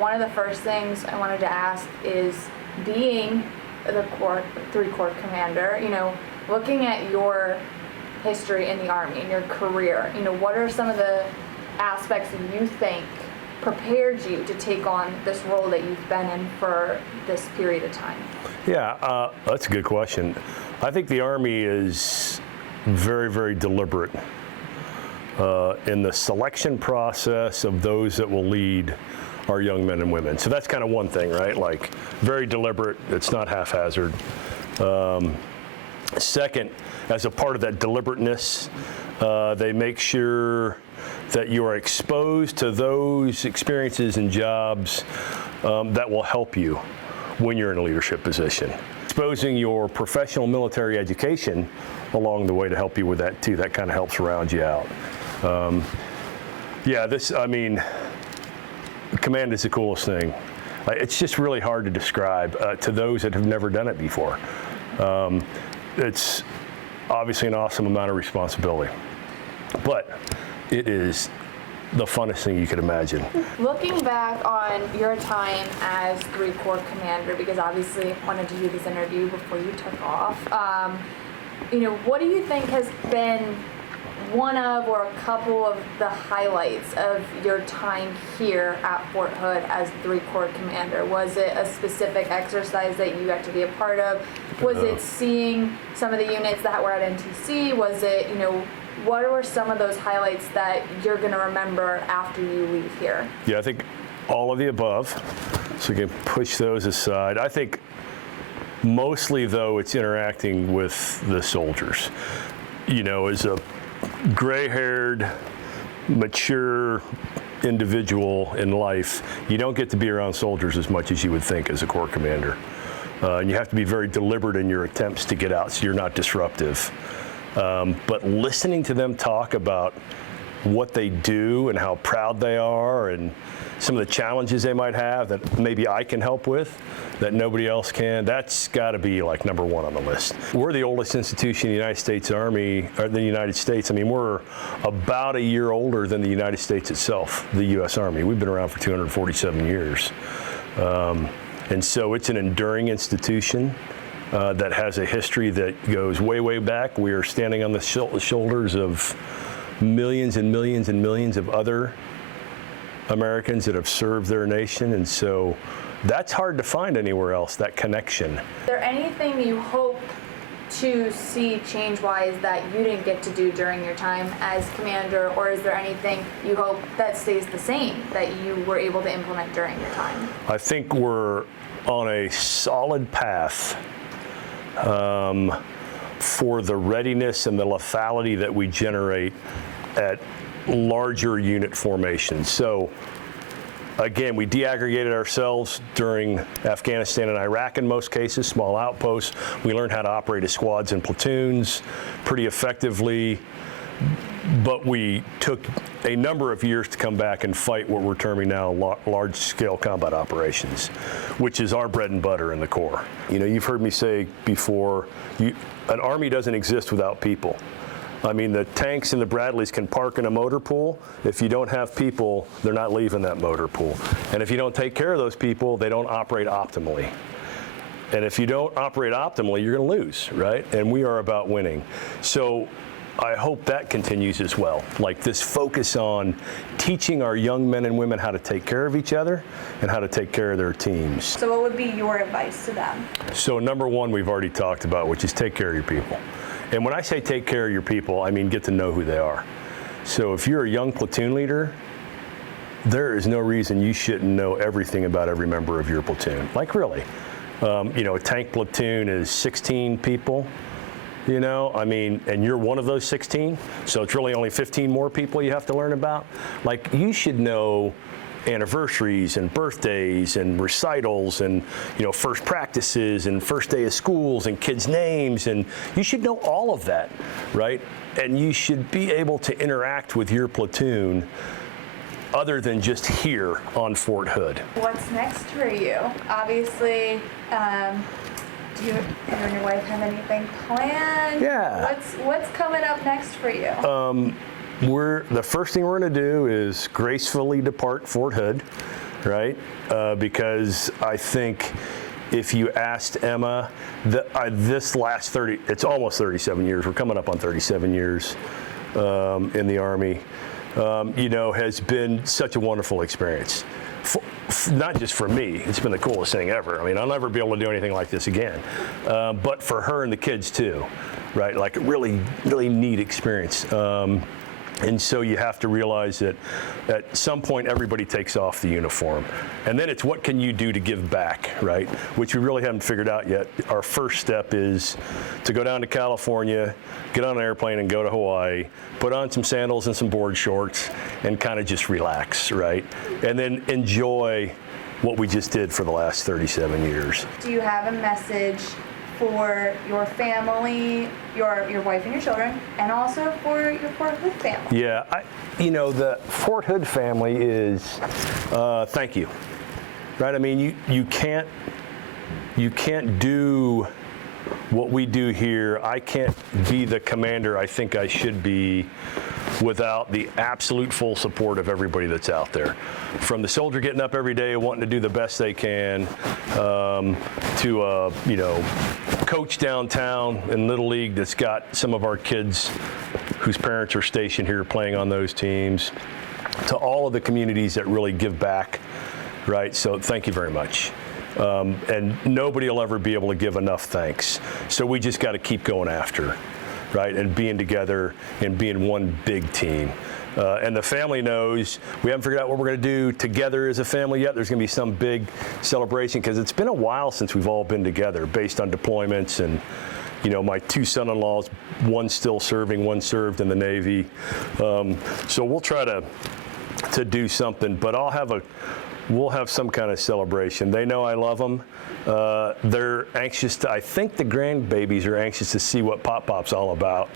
one of the first things I wanted to ask is, being the Three Corps commander, looking at your history in the Army and your career, what are some of the aspects that you think prepared you to take on this role that you've been in for this period of time? Yeah, that's a good question. I think the Army is very, very deliberate in the selection process of those that will lead our young men and women. So that's kind of one thing, right? Like, very deliberate. It's not haphazard. Second, as a part of that deliberateness, they make sure that you are exposed to those experiences and jobs that will help you when you're in a leadership position. Exposing your professional military education along the way to help you with that too. That kind of helps round you out. Command is the coolest thing. It's just really hard to describe to those that have never done it before. It's obviously an awesome amount of responsibility, but it is the funnest thing you could imagine. Looking back on your time as Three Corps commander, because obviously I wanted to do this interview before you took off, what do you think has been one of or a couple of the highlights of your time here at Fort Hood as Three Corps commander? Was it a specific exercise that you got to be a part of? Was it seeing some of the units that were at NTC? Was it, what were some of those highlights that you're going to remember after you leave here? Yeah, I think all of the above. So we can push those aside. I think mostly, though, it's interacting with the soldiers. As a gray-haired, mature individual in life, you don't get to be around soldiers as much as you would think as a Corps commander. And you have to be very deliberate in your attempts to get out so you're not disruptive. But listening to them talk about what they do and how proud they are and some of the challenges they might have that maybe I can help with that nobody else can, that's got to be like number one on the list. We're the oldest institution in the United States Army, or the United States. I mean, we're about a year older than the United States itself, the U.S. Army. We've been around for 247 years. And so it's an enduring institution that has a history that goes way, way back. We are standing on the shoulders of millions and millions and millions of other Americans that have served their nation, and so that's hard to find anywhere else, that connection. Is there anything you hope to see change-wise that you didn't get to do during your time as commander, or is there anything you hope that stays the same that you were able to implement during your time? I think we're on a solid path for the readiness and the lethality that we generate at larger unit formations. So again, we de-aggregated ourselves during Afghanistan and Iraq in most cases, small outposts. We learned how to operate as squads and platoons pretty effectively, but we took a number of years to come back and fight what we're terming now large-scale combat operations, which is our bread and butter in the Corps. You've heard me say before, an army doesn't exist without people. I mean, the tanks and the Bradleys can park in a motor pool. If you don't have people, they're not leaving that motor pool. And if you don't take care of those people, they don't operate optimally. And if you don't operate optimally, you're going to lose, right? And we are about winning. So I hope that continues as well. Like this focus on teaching our young men and women how to take care of each other and how to take care of their teams. So what would be your advice to them? So number one, we've already talked about, which is take care of your people. And when I say take care of your people, I mean get to know who they are. So if you're a young platoon leader, there is no reason you shouldn't know everything about every member of your platoon. Like really. A tank platoon is 16 people, and you're one of those 16. So it's really only 15 more people you have to learn about. Like, you should know anniversaries and birthdays and recitals and first practices and first day of schools and kids' names, and you should know all of that, right? And you should be able to interact with your platoon other than just here on Fort Hood. What's next for you? Obviously, do you and your wife have anything planned? Yeah. What's coming up next for you? The first thing we're going to do is gracefully depart Fort Hood. right? Because I think if you asked Emma, this last it's almost 37 years, we're coming up on 37 years in the Army, has been such a wonderful experience. Not just for me, it's been the coolest thing ever. I mean, I'll never be able to do anything like this again. But for her and the kids too, right? Like a really, really neat experience. And so you have to realize that at some point everybody takes off the uniform. And then it's what can you do to give back, right? Which we really haven't figured out yet. Our first step is to go down to California, get on an airplane and go to Hawaii, put on some sandals and some board shorts and kind of just relax, right? And then enjoy what we just did for the last 37 years. Do you have a message for your family, your wife and your children, and also for your Fort Hood family? Yeah, the Fort Hood family is thank you, right? I mean, you can't do what we do here. I can't be the commander I think I should be without the absolute full support of everybody that's out there. From the soldier getting up every day wanting to do the best they can, to coach downtown in Little League that's got some of our kids whose parents are stationed here playing on those teams, to all of the communities that really give back, right? So thank you very much. And nobody will ever be able to give enough thanks. So we just got to keep going after, right? And being together and being one big team. And the family knows we haven't figured out what we're going to do together as a family yet. There's going to be some big celebration because it's been a while since we've all been together based on deployments. And, my two son-in-laws, one still serving, one served in the Navy. So we'll try to do something, but we'll have some kind of celebration. They know I love them. They're anxious I think the grandbabies are anxious to see what Pop Pop's all about.